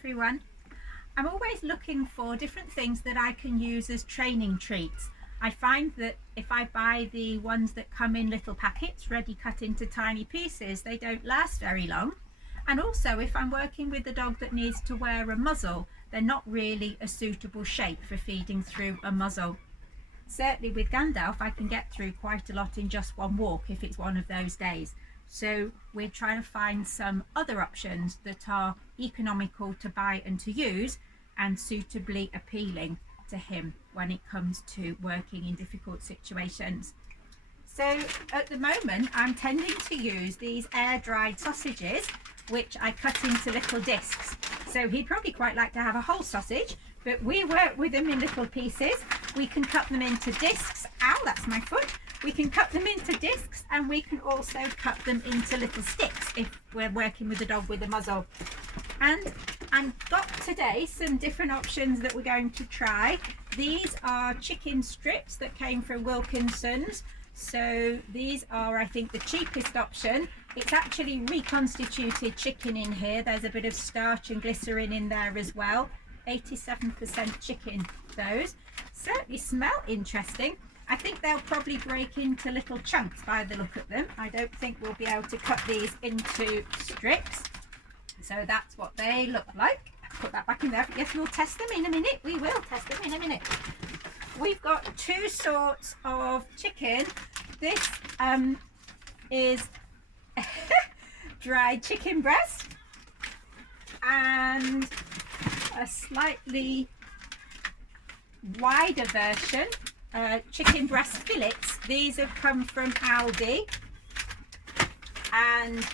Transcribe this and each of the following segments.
everyone. I'm always looking for different things that I can use as training treats. I find that if I buy the ones that come in little packets ready cut into tiny pieces, they don't last very long. And also if I'm working with a dog that needs to wear a muzzle, they're not really a suitable shape for feeding through a muzzle. Certainly with Gandalf I can get through quite a lot in just one walk if it's one of those days. So we're trying to find some other options that are economical to buy and to use and suitably appealing to him when it comes to working in difficult situations. So at the moment I'm tending to use these air-dried sausages which I cut into little discs. So he'd probably quite like to have a whole sausage, but we work with them in little pieces. We can cut them into discs. Ow, that's my foot. We can cut them into discs and we can also cut them into little sticks if we're working with a dog with a muzzle. And I've got today some different options that we're going to try. These are chicken strips that came from Wilkinson's. So these are, I think, the cheapest option. It's actually reconstituted chicken in here. There's a bit of starch and glycerin in there as well. 87% chicken, those. Certainly smell interesting. I think they'll probably break into little chunks by the look of them. I don't think we'll be able to cut these into strips. So that's what they look like. Put that back in there. Yes, we'll test them in a minute. We will test them in a minute. We've got two sorts of chicken. This is dried chicken breast and a slightly wider version, chicken breast fillets. These have come from Aldi, and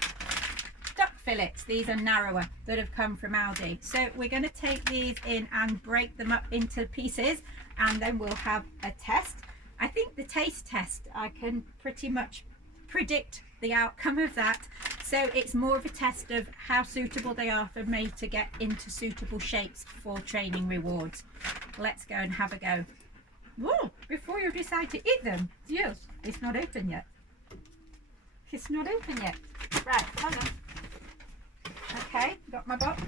duck fillets, these are narrower, that have come from Aldi. So we're going to take these in and break them up into pieces and then we'll have a test. I think the taste test, I can pretty much predict the outcome of that. So it's more of a test of how suitable they are for me to get into suitable shapes for training rewards. Let's go and have a go. Whoa, before you decide to eat them. Yes, it's not open yet. It's not open yet. Right, hold on. Okay, got my box.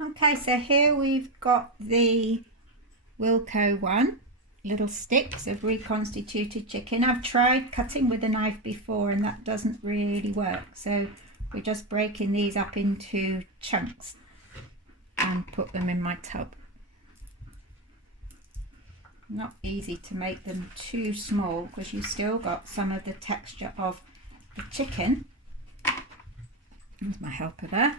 Okay, so here we've got the Wilko one. Little sticks of reconstituted chicken. I've tried cutting with a knife before and that doesn't really work, so we're just breaking these up into chunks and put them in my tub. Not easy to make them too small because you've still got some of the texture of the chicken. There's my helper there.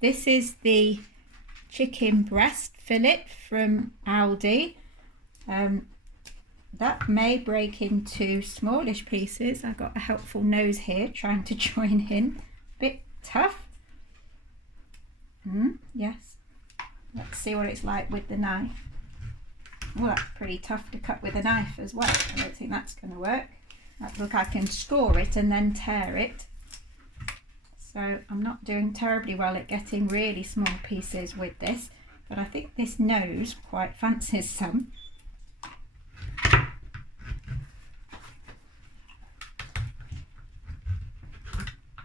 This is the chicken breast fillet from Aldi. That may break into smallish pieces. I've got a helpful nose here trying to join in. Bit tough. Yes. Let's see what it's like with the knife. Well, that's pretty tough to cut with a knife as well. I don't think that's going to work. Look, I can score it and then tear it. So I'm not doing terribly well at getting really small pieces with this, but I think this nose quite fancies some.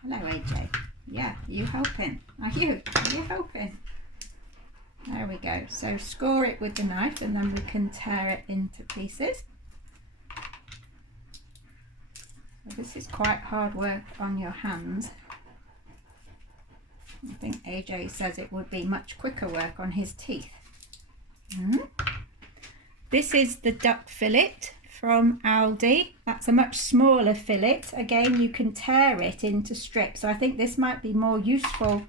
Hello AJ. Yeah, are you helping? Are you helping? There we go. So score it with the knife and then we can tear it into pieces. So this is quite hard work on your hands. I think AJ says it would be much quicker work on his teeth. This is the duck fillet from Aldi. That's a much smaller fillet. Again, you can tear it into strips. So I think this might be more useful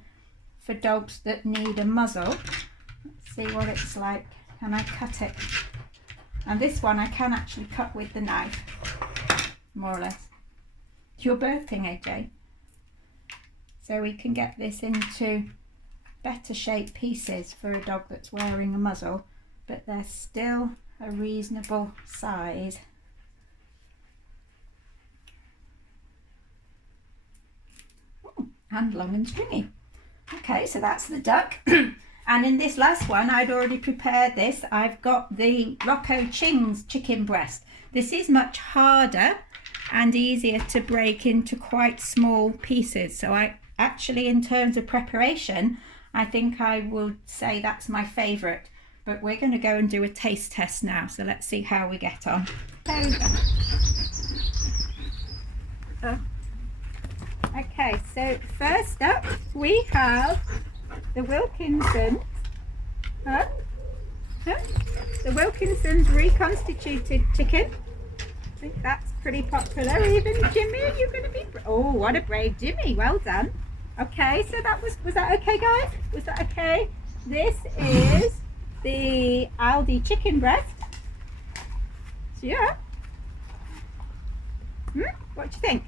for dogs that need a muzzle. Let's see what it's like. Can I cut it? And this one I can actually cut with the knife, more or less. You're birthing, AJ. So we can get this into better shaped pieces for a dog that's wearing a muzzle, but they're still a reasonable size. Ooh, and long and stringy. Okay, so that's the duck. And in this last one, I'd already prepared this. I've got the Rocco Ching's chicken breast. This is much harder and easier to break into quite small pieces. So I actually, in terms of preparation, I think I will say that's my favourite. But we're going to go and do a taste test now, so let's see how we get on. There we go. Okay, so first up we have the Wilkinson's. The Wilkinson's reconstituted chicken. I think that's pretty popular. Even Jimmy, you're going to be... Oh, what a brave Jimmy. Well done. Okay, so that was that okay, guys? Was that okay? This is the Aldi chicken breast. Yeah. What do you think?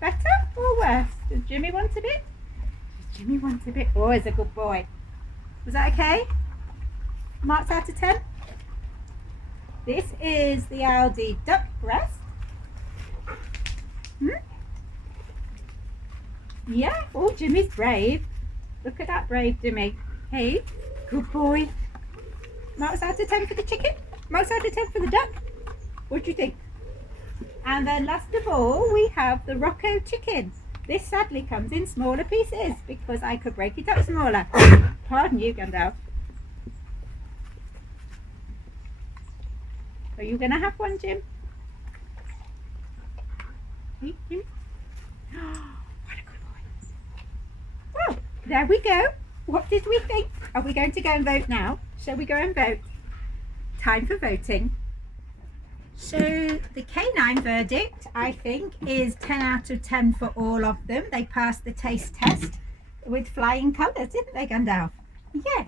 Better or worse? Does Jimmy want a bit? Does Jimmy want a bit? Oh, he's a good boy. Was that okay? Marks out of 10? This is the Aldi duck breast. Yeah, oh, Jimmy's brave. Look at that brave Jimmy. Hey, good boy. Marks out of 10 for the chicken? Marks out of 10 for the duck? What do you think? And then last of all, we have the Rocco chicken. This sadly comes in smaller pieces because I could break it up smaller. Pardon you, Gandalf. Are you going to have one, Jim? Hey, Jim. What a good boy. Well, there we go. What did we think? Are we going to go and vote now? Shall we go and vote? Time for voting. So the canine verdict, I think, is 10 out of 10 for all of them. They passed the taste test with flying colours, didn't they, Gandalf? Yes.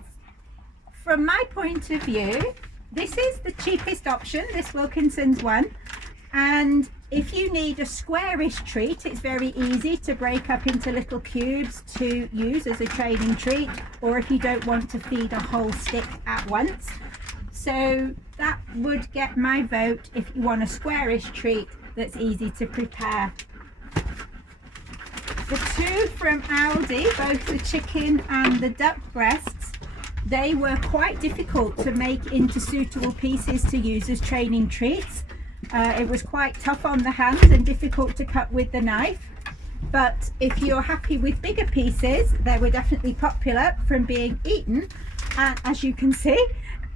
From my point of view, this is the cheapest option, this Wilkinson's one. And if you need a squarish treat, it's very easy to break up into little cubes to use as a training treat, or if you don't want to feed a whole stick at once. So that would get my vote if you want a squarish treat that's easy to prepare. The two from Aldi, both the chicken and the duck breasts, they were quite difficult to make into suitable pieces to use as training treats. It was quite tough on the hands and difficult to cut with the knife. But if you're happy with bigger pieces, they were definitely popular from being eaten, as you can see.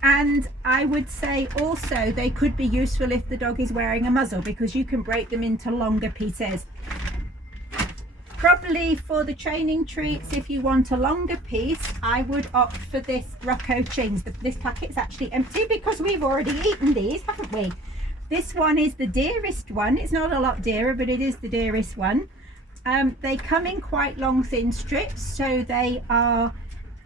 And I would say also they could be useful if the dog is wearing a muzzle, because you can break them into longer pieces. Probably for the training treats, if you want a longer piece, I would opt for this Rocco Chings. This packet's actually empty because we've already eaten these, haven't we? This one is the dearest one. It's not a lot dearer, but it is the dearest one. They come in quite long, thin strips, so they are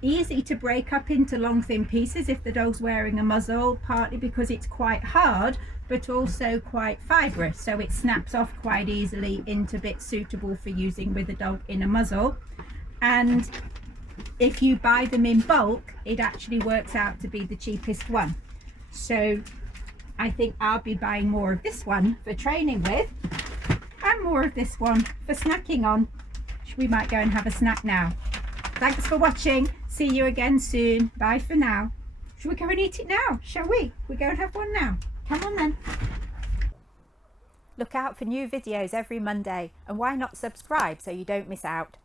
easy to break up into long, thin pieces if the dog's wearing a muzzle, partly because it's quite hard, but also quite fibrous, so it snaps off quite easily into bits suitable for using with a dog in a muzzle. And if you buy them in bulk, it actually works out to be the cheapest one. So I think I'll be buying more of this one for training with, and more of this one for snacking on. We might go and have a snack now. Thanks for watching. See you again soon. Bye for now. Should we go and eat it now? Shall we? We go and have one now. Come on then. Look out for new videos every Monday, and why not subscribe so you don't miss out.